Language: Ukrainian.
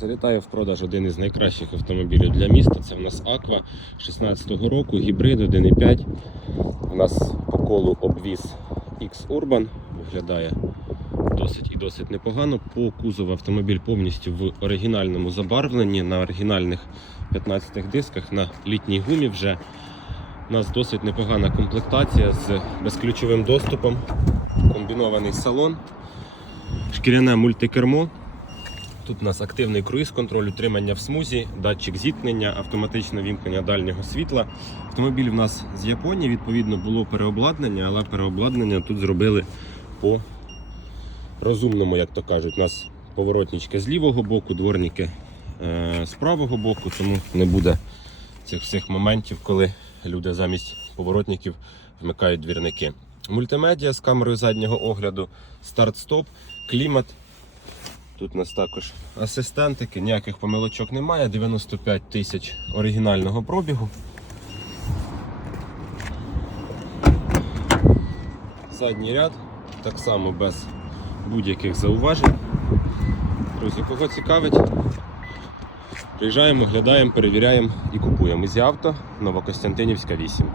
Залітає в продаж один із найкращих автомобілів для міста. Це в нас Aqua 16-го року, гібрид 1.5. У нас по колу обвіз X Urban. Виглядає досить і досить непогано. По кузову автомобіль повністю в оригінальному забарвленні, на оригінальних 15 дисках, на літній гумі вже. У нас досить непогана комплектація з безключовим доступом, комбінований салон, шкіряне мультикермо. Тут у нас активний круїз-контроль, утримання в смузі, датчик зіткнення, автоматичне вімкнення дальнього світла. Автомобіль в нас з Японії, відповідно, було переобладнання, але переобладнання тут зробили по розумному, як то кажуть. У нас поворотнички з лівого боку, дворники е, з правого боку, тому не буде цих всіх моментів, коли люди замість поворотників вмикають двірники. Мультимедіа з камерою заднього огляду, старт-стоп, клімат. Тут у нас також асистентики, ніяких помилочок немає. 95 тисяч оригінального пробігу. Задній ряд так само без будь-яких зауважень. Друзі, кого цікавить, приїжджаємо, глядаємо, перевіряємо і купуємо. Ізі авто Новокостянтинівська 8.